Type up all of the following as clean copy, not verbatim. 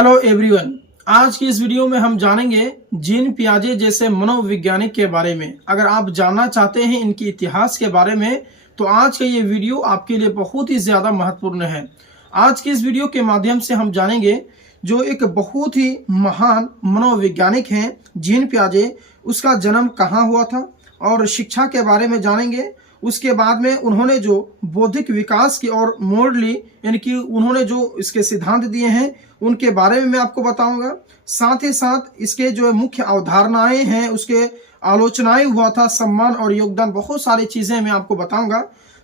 Hello everyone, आज की इस वीडियो में हम जानेंगे जीन पियाजे जैसे मनोवैज्ञानिक के बारे में। अगर आप जानना चाहते हैं इनके इतिहास के बारे में तो आज का ये वीडियो आपके लिए बहुत ही ज़्यादा महत्वपूर्ण है। आज की इस वीडियो के माध्यम से हम जानेंगे जो एक बहुत ही महान मनोवैज्ञानिक हैं जीन पियाजे, उसका जन्म कहाँ हुआ था और शिक्षा के बारे में जानेंगे। उसके बाद में उन्होंने जो बौद्धिक विकास की और मोड़ ली, यानी कि उन्होंने जो इसके सिद्धांत दिए हैं उनके बारे में मैं आपको बताऊंगा। साथ ही साथ इसके जो मुख्य अवधारणाएं हैं, उसके आलोचनाएं हुआ था, सम्मान और योगदान, बहुत सारी चीजें मैं आपको बताऊंगा।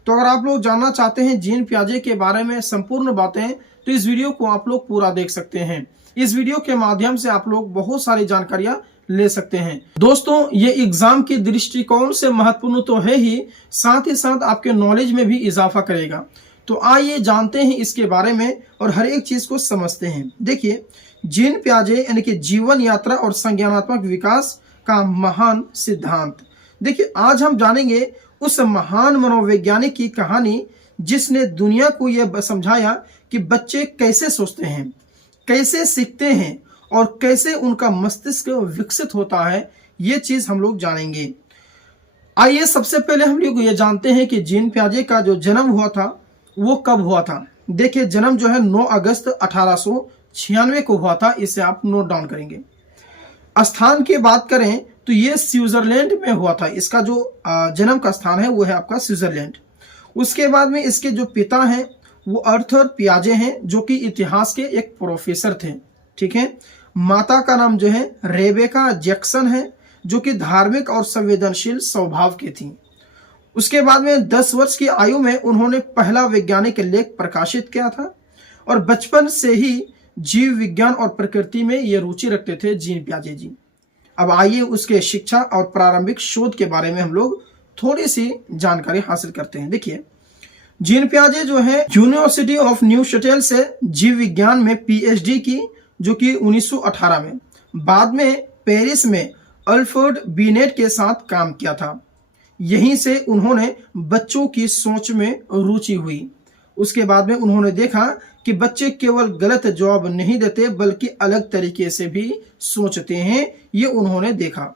तो अगर आप लोग जानना चाहते हैं जीन पियाजे के बारे में संपूर्ण बातें तो इस वीडियो को आप लोग पूरा देख सकते हैं। इस वीडियो के माध्यम से आप लोग बहुत सारी जानकारियां ले सकते हैं। दोस्तों, ये एग्जाम के दृष्टिकोण से महत्वपूर्ण तो है ही, साथ ही साथ आपके नॉलेज में भी इजाफा करेगा। तो आइए जानते हैं इसके बारे में और हर एक चीज को समझते हैं। देखिए, जीन पियाजे यानी कि जीवन यात्रा और संज्ञानात्मक विकास का महान सिद्धांत। देखिए, आज हम जानेंगे उस महान मनोवैज्ञानिक की कहानी जिसने दुनिया को यह समझाया कि बच्चे कैसे सोचते हैं, कैसे सीखते हैं और कैसे उनका मस्तिष्क विकसित होता है। ये चीज हम लोग जानेंगे। आइए सबसे पहले हम लोग ये जानते हैं कि जीन पियाजे का जो जन्म हुआ था वो कब हुआ था। देखिए, जन्म जो है 9 अगस्त 1896 को हुआ था। इसे आप नोट डाउन करेंगे। स्थान की बात करें तो ये स्विट्जरलैंड में हुआ था। इसका जो जन्म का स्थान है वो है आपका स्विट्जरलैंड। उसके बाद में इसके जो पिता हैं वो आर्थर पियाजे हैं, जो कि इतिहास के एक प्रोफेसर थे। ठीक है। माता का नाम जो है रेबेका जैक्सन है, जो कि धार्मिक और संवेदनशील स्वभाव की थी। उसके बाद में 10 वर्ष की आयु में उन्होंने पहला वैज्ञानिक लेख प्रकाशित किया था और बचपन से ही जीव विज्ञान और प्रकृति में ये रुचि रखते थे जीन पियाजे जी। अब आइए उसके शिक्षा और प्रारंभिक शोध के बारे में हम लोग थोड़ी सी जानकारी हासिल करते हैं। देखिए, जीन पियाजे जो है यूनिवर्सिटी ऑफ न्यू शटेल से जीव विज्ञान में पीएचडी की, जो कि 1918 में। बाद में पेरिस में अल्फ्रेड बिनेट के साथ काम किया था। यहीं से उन्होंने बच्चों की सोच में रुचि हुई। उसके बाद में उन्होंने देखा कि बच्चे केवल गलत जवाब नहीं देते बल्कि अलग तरीके से भी सोचते हैं। ये उन्होंने देखा।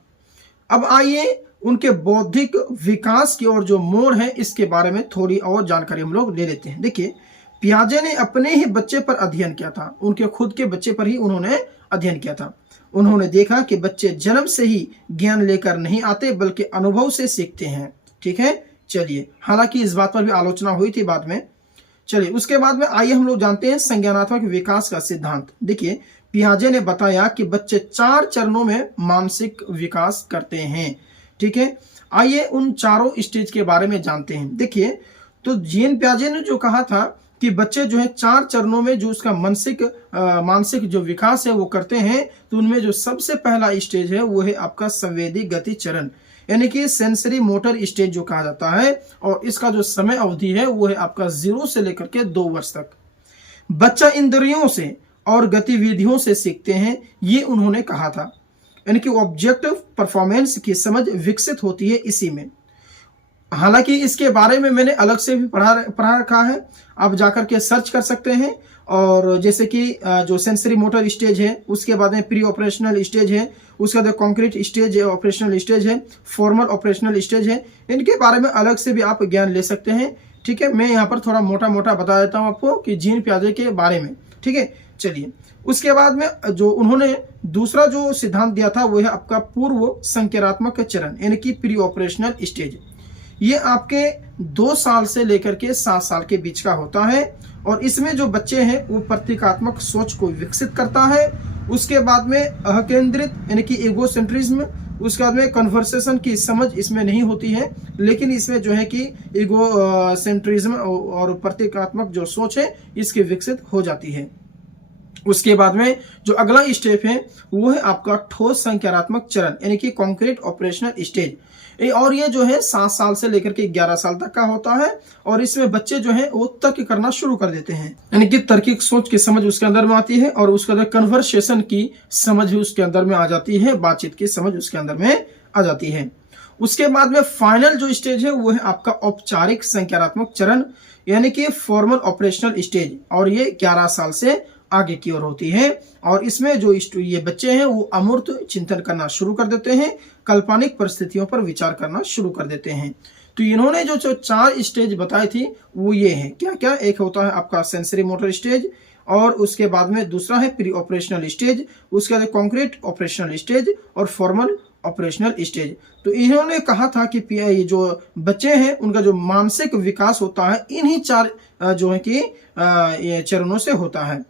अब आइए उनके बौद्धिक विकास की और जो मोड़ है इसके बारे में थोड़ी और जानकारी हम लोग ले लेते हैं। देखिए, पियाजे ने अपने ही बच्चे पर अध्ययन किया था। उनके खुद के बच्चे पर ही उन्होंने अध्ययन किया था। उन्होंने देखा कि बच्चे जन्म से ही ज्ञान लेकर नहीं आते बल्कि अनुभव से सीखते हैं। ठीक है। चलिए, हालांकि इस बात पर भी आलोचना हुई थी बाद में। चलिए, उसके बाद में आइए हम लोग जानते हैं संज्ञानात्मक विकास का सिद्धांत। देखिए, पियाजे ने बताया कि बच्चे 4 चरणों में मानसिक विकास करते हैं। ठीक है। आइए उन चारों स्टेज के बारे में जानते हैं। देखिए, तो जीन पियाजे ने जो कहा था कि बच्चे जो है 4 चरणों में जो उसका मानसिक जो विकास है वो करते हैं, तो उनमें जो सबसे पहला स्टेज है वो है आपका संवेदी गति चरण, यानी कि सेंसरी मोटर स्टेज जो कहा जाता है। और इसका जो समय अवधि है वो है आपका 0 से लेकर के 2 वर्ष तक। बच्चा इंद्रियों से और गतिविधियों से सीखते हैं, ये उन्होंने कहा था। यानी कि ऑब्जेक्टिव परफॉर्मेंस की समझ विकसित होती है इसी में। हालांकि इसके बारे में मैंने अलग से भी पढ़ा रखा है, आप जाकर के सर्च कर सकते हैं। और जैसे कि जो सेंसरी मोटर स्टेज है, उसके बाद में प्री ऑपरेशनल स्टेज है, उसका जो कॉन्क्रीट स्टेज है, ऑपरेशनल स्टेज है, फॉर्मल ऑपरेशनल स्टेज है, इनके बारे में अलग से भी आप ज्ञान ले सकते हैं। ठीक है। मैं यहाँ पर थोड़ा मोटा मोटा बता देता हूँ आपको कि जीन पियाजे के बारे में। ठीक है। चलिए, उसके बाद में जो उन्होंने दूसरा जो सिद्धांत दिया था वो है आपका पूर्व संज्ञानात्मक चरण, यानी कि प्री ऑपरेशनल स्टेज। ये आपके 2 साल से लेकर के 7 साल के बीच का होता है और इसमें जो बच्चे हैं वो प्रतीकात्मक सोच को विकसित करता है। उसके बाद में अहकेंद्रित यानी कि ईगोसेंट्रिज्म, उसके बाद में कन्वर्सेशन की समझ इसमें नहीं होती है, लेकिन इसमें जो है कि ईगो सेंट्रिज्म और प्रतीकात्मक जो सोच है इसकी विकसित हो जाती है। उसके बाद में जो अगला स्टेप है वो है आपका ठोस संज्ञानात्मक चरण, यानी कि कॉन्क्रीट ऑपरेशनल स्टेज। और ये जो है 7 साल से लेकर के 11 साल तक का होता है और इसमें बच्चे जो है वो तर्क करना शुरू कर देते हैं, यानी कि तार्किक सोच की समझ उसके अंदर में आती है और उसके अंदर कन्वर्सेशन की समझ भी उसके अंदर में आ जाती है, बातचीत की समझ उसके अंदर में आ जाती है। उसके बाद में फाइनल जो स्टेज है वो है आपका औपचारिक संज्ञानात्मक चरण, यानी कि फॉर्मल ऑपरेशनल स्टेज, और ये 11 साल से आगे की ओर होती है। और इसमें जो ये बच्चे हैं वो अमूर्त चिंतन करना शुरू कर देते हैं, काल्पनिक परिस्थितियों पर विचार करना शुरू कर देते हैं। तो इन्होंने जो 4 स्टेज बताई थी वो ये है, क्या क्या, एक होता है आपका सेंसरी मोटर स्टेज, और उसके बाद में दूसरा है प्री ऑपरेशनल स्टेज, उसके बाद कॉन्क्रीट ऑपरेशनल स्टेज और फॉर्मल ऑपरेशनल स्टेज। तो इन्होंने कहा था कि ये जो बच्चे हैं उनका जो मानसिक विकास होता है इन्हीं 4 जो है कि ये चरणों से होता है।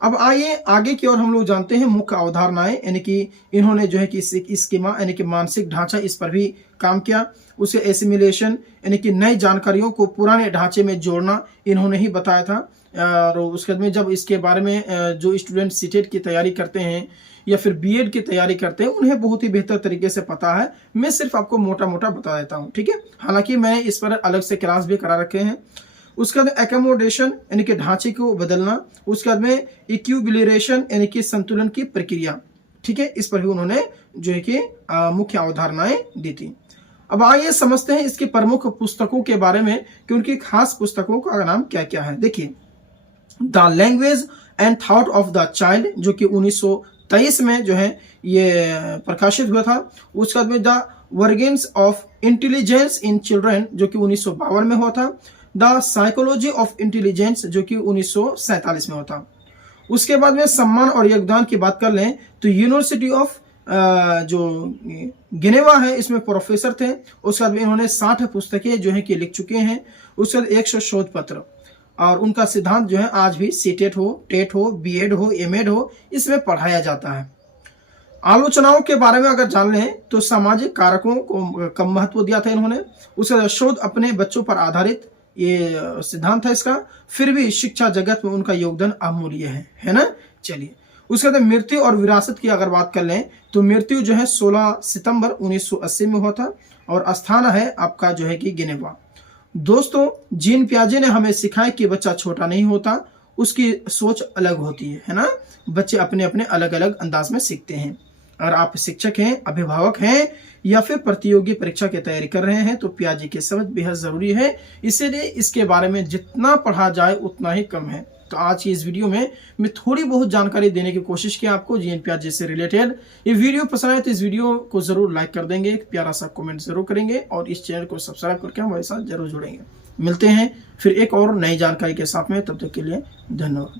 अब आइए आगे की ओर हम लोग जानते हैं मुख्य अवधारणाएं, यानी कि इन्होंने जो है कि स्कीमा यानी कि मानसिक ढांचा इस पर भी काम किया। उसे एसिमिलेशन यानी कि नई जानकारियों को पुराने ढांचे में जोड़ना इन्होंने ही बताया था। और उसके बाद में जब इसके बारे में जो स्टूडेंट सीटेट की तैयारी करते हैं या फिर बीएड की तैयारी करते हैं उन्हें बहुत ही बेहतर तरीके से पता है, मैं सिर्फ आपको मोटा मोटा बता देता हूँ, ठीक है। हालांकि मैंने इस पर अलग से क्लास भी करा रखे हैं। उसके बाद एकोमोडेशन यानी कि ढांचे को बदलना, उसके बाद में इक्विलिब्रेशन यानी कि संतुलन की प्रक्रिया, ठीक है, इस पर भी उन्होंने जो है कि मुख्य अवधारणाएं दी थी। अब आइए समझते हैं इसकी प्रमुख पुस्तकों के बारे में कि उनकी खास पुस्तकों का नाम क्या क्या है। देखिए, the language and thought of the child जो कि 1923 में जो है ये प्रकाशित हुआ था। उसके बाद में the workings of intelligence in children जो कि 1952 में हुआ था। द साइकोलॉजी ऑफ इंटेलिजेंस जो कि 1947 में होता। उसके बाद में सम्मान और योगदान की बात कर लें तो यूनिवर्सिटी ऑफ जो जिनेवा है इसमें प्रोफेसर थे। उसके बाद में इन्होंने 60 पुस्तकें जो है कि लिख चुके हैं। उसके बाद 100 शोध पत्र, और उनका सिद्धांत जो है आज भी सीटेट हो, टेट हो, बीएड हो, एमएड हो, इसमें पढ़ाया जाता है। आलोचनाओं के बारे में अगर जान लें तो सामाजिक कारकों को कम महत्व दिया था इन्होंने। उसका शोध अपने बच्चों पर आधारित ये सिद्धांत है इसका, फिर भी शिक्षा जगत में उनका योगदान अमूल्य है ना। चलिए, उसके बाद मृत्यु और विरासत की अगर बात कर लें तो मृत्यु जो है 16 सितंबर 1980 में हुआ था और स्थान है आपका जो है कि जिनेवा। दोस्तों, जीन पियाजे ने हमें सिखाया कि बच्चा छोटा नहीं होता, उसकी सोच अलग होती है ना। बच्चे अपने अपने अलग अलग अंदाज में सीखते हैं। अगर आप शिक्षक हैं, अभिभावक हैं या फिर प्रतियोगी परीक्षा की तैयारी कर रहे हैं तो पियाजे की समझ बेहद जरूरी है, इसीलिए इसके बारे में जितना पढ़ा जाए उतना ही कम है। तो आज की इस वीडियो में मैं थोड़ी बहुत जानकारी देने की कोशिश की आपको जीन पियाजे से रिलेटेड। ये वीडियो पसंद आए तो इस वीडियो को जरूर लाइक कर देंगे, एक प्यारा सा कमेंट जरूर करेंगे और इस चैनल को सब्सक्राइब करके हमारे साथ जरूर जुड़ेंगे। मिलते हैं फिर एक और नई जानकारी के साथ में, तब तक के लिए धन्यवाद।